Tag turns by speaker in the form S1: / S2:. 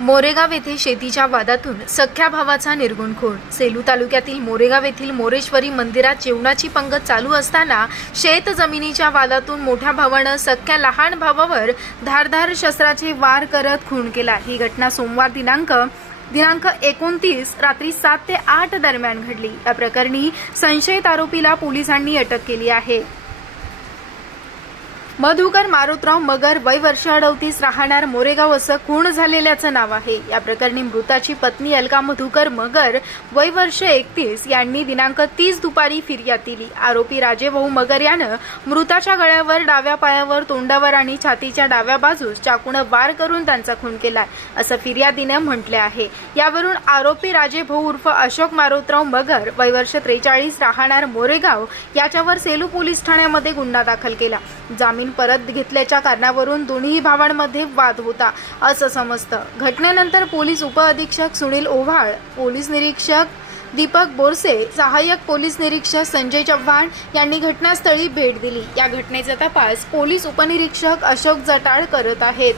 S1: मोरेगाव येथे शेतीच्या वादातून सख्या भावाचा निर्गुण खून. सेलू तालुक्यातील मोरेगाव येथील मोरेश्वरी मंदिरात जेवणाची पंगत चालू असताना शेत जमिनीच्या वादातून मोठ्या भावानं सख्या लहान भावावर धारधार शस्त्राचे वार करत खून केला. ही घटना सोमवार दिनांक दिनांक एकोणतीस रात्री सात ते आठ दरम्यान घडली. या प्रकरणी संशयित आरोपीला पोलिसांनी अटक केली आहे. मधुकर मारुतराव मगर वय वर्ष अडवतीस राहणार मोरेगाव असं खूण झालेल्याचं नाव आहे. या प्रकरणी मृताची पत्नी अलका मधुकर मगर वय वर्ष एकतीस यांनी दिनांक तीस दुपारी फिर्याद दिली. आरोपी राजेभाऊ मगर यानं मृताच्या गळ्यावर डाव्या पायावर तोंडावर आणि छातीच्या डाव्या बाजूस चाकूनं वार करून त्यांचा खून केलाय असं फिर्यादीनं म्हटले आहे. यावरून आरोपी राजेभाऊ उर्फ अशोक मारुतराव मगर वय वर्ष त्रेचाळीस राहणार मोरेगाव याच्यावर सेलू पोलीस ठाण्यामध्ये गुन्हा दाखल केला. जामीन परत घेतल्याच्या कारणावरून दोन्ही भावांमध्ये वाद होता असं समजतं. घटनेनंतर पोलीस उपअधीक्षक सुनील ओव्हाळ पोलीस निरीक्षक दीपक बोरसे सहाय्यक पोलीस निरीक्षक संजय चव्हाण यांनी घटनास्थळी भेट दिली. या घटनेचा तपास पोलीस उपनिरीक्षक अशोक जटाळ करत आहेत.